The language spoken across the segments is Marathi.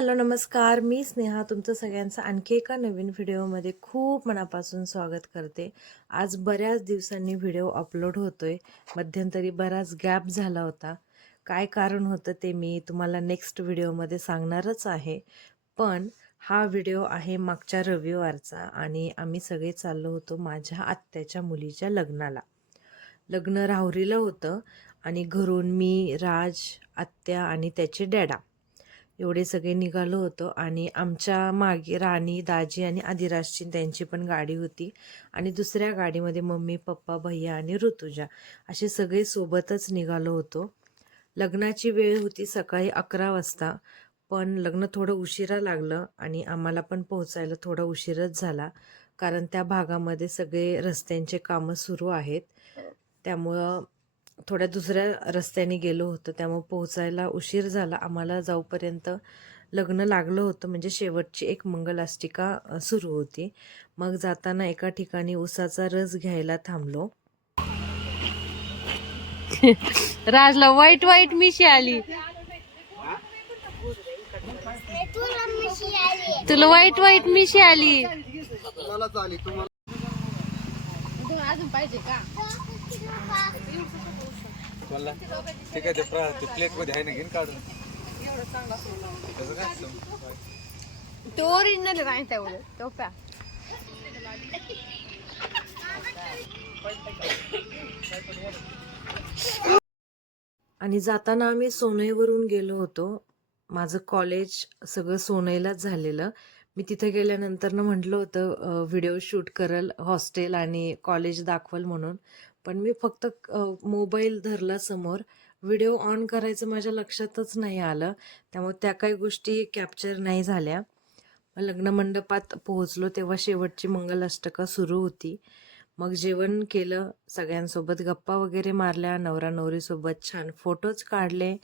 हॅलो नमस्कार, मी स्नेहा तुमचं सगळ्यांचं आणखी एका नवीन व्हिडिओमध्ये खूप मनापासून स्वागत करते. आज बऱ्याच दिवसांनी व्हिडिओ अपलोड होतोय. मध्यंतरी बराच गॅप झाला होता. काय कारण होतं ते मी तुम्हाला नेक्स्ट व्हिडिओमध्ये सांगणारच आहे. पण हा व्हिडिओ आहे मागच्या रविवारचा आणि आम्ही सगळे चाललो होतो माझ्या आत्याच्या मुलीच्या लग्नाला. लग्न राहुरीला होतं आणि घरून मी, राज, आत्या आणि त्याचे डॅडा एवढे सगळे निघालो होतो. आणि आमच्या मागे राणी, दाजी आणि आदिराजची त्यांची पण गाडी होती आणि दुसऱ्या गाडीमध्ये मम्मी, पप्पा, भैया आणि ऋतुजा असे सगळे सोबतच निघालो होतो. लग्नाची वेळ होती सकाळी 11 वाजता, पण लग्न थोडं उशिरा लागलं आणि आम्हाला पण पोहोचायला थोडा उशीरच झाला, कारण त्या भागामध्ये सगळे रस्त्यांचे कामं सुरू आहेत. त्यामुळं थोड्या दुसऱ्या रस्त्याने गेलो होतो, त्यामुळे पोहोचायला उशीर झाला. आम्हाला जाऊपर्यंत लग्न लागलं होतं, म्हणजे शेवटची एक मंगलाष्टिका सुरू होती. मग जाताना एका ठिकाणी उसाचा रस घ्यायला थांबलो. राजला वाईट वाईट मिशी आली. तुला वाईट वाईट मिशी आली. अजून पाहिजे का? ठीक आहे, ते प्लेट मध्ये आहे ना, घेऊन काढून. तो ओरिजिनल आहे त्यावर तो पॅ. आणि जाताना आम्ही सोनईवरून गेलो होतो. माझं कॉलेज सगळं सोनईलाच झालेलं. मी तिथे गेल्यानंतर म्हटलं होतं व्हिडिओ शूट करल, हॉस्टेल आणि कॉलेज दाखवल म्हणून. पण मी फक्त मोबाईल धरला समोर, व्हिडिओ ऑन करायचं माझ्या लक्षातच नाही आलं. त्यामुळे त्या काही गोष्टी कॅप्चर नाही झाल्या. लग्न मंडपात पोहोचलो तेव्हा शेवटची मंगलाष्टका सुरू होती. मग जेवण केलं, सगळ्यांसोबत गप्पा वगैरे मारल्या, नवरा नवरीसोबत छान फोटोज काढले.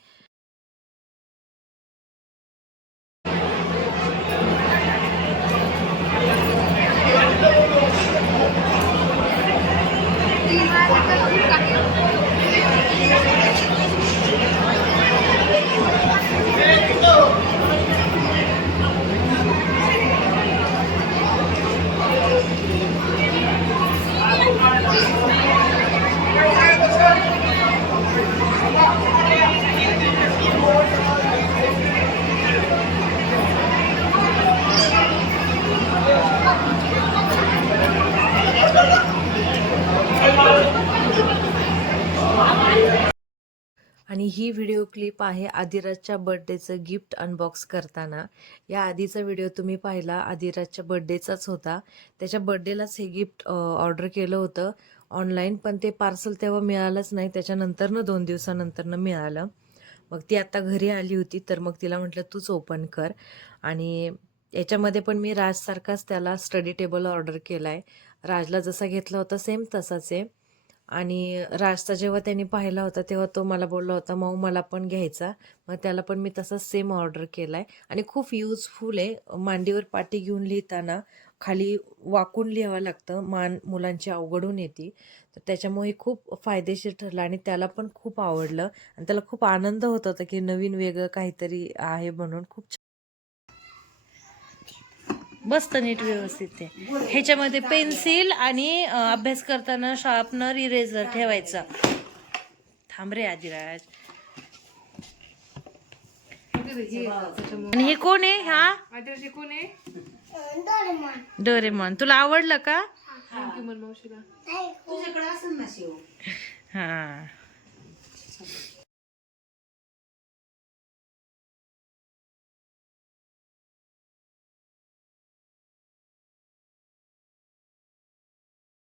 आणि ही व्हिडिओ क्लिप आहे आदिराजच्या बर्थडेचं गिफ्ट अनबॉक्स करताना. या आधीचा व्हिडिओ तुम्ही पाहिला आदिराजच्या बर्थडेचाच होता. त्याच्या बर्थडेलाच हे गिफ्ट ऑर्डर केलं होतं ऑनलाईन, पण ते पार्सल तेव्हा मिळालंच नाही. त्याच्यानंतरनं 2 दिवसानंतरनं मिळालं. मग ती आता घरी आली होती, तर मग तिला म्हटलं तूच ओपन कर. आणि याच्यामध्ये पण मी राजसारखाच त्याला स्टडी टेबल ऑर्डर केला आहे. राजला जसा घेतला होता सेम तसाच आहे. आणि राजचा जेव्हा त्यांनी पाहिला होता तेव्हा तो मला बोलला होता मग मला पण घ्यायचा. मग त्याला पण मी तसाच सेम ऑर्डर केलाय आणि खूप युजफुल आहे. मांडीवर पाटी घेऊन लिहिताना खाली वाकून लिहावं लागतं, मान मुलांची अवघडून येते. तर त्याच्यामुळे खूप फायदेशीर ठरलं आणि त्याला पण खूप आवडलं आणि त्याला खूप आनंद होत होता की नवीन वेगळं काहीतरी आहे म्हणून. खूप बसतं नीट व्यवस्थित. आहे ह्याच्यामध्ये पेन्सिल आणि अभ्यास करताना शार्पनर, इरेझर ठेवायचा. थांब रे आदिराज. आणि हे कोण आहे? हा कोण आहे? डोरेमॉन. तुला आवडलं का? हा.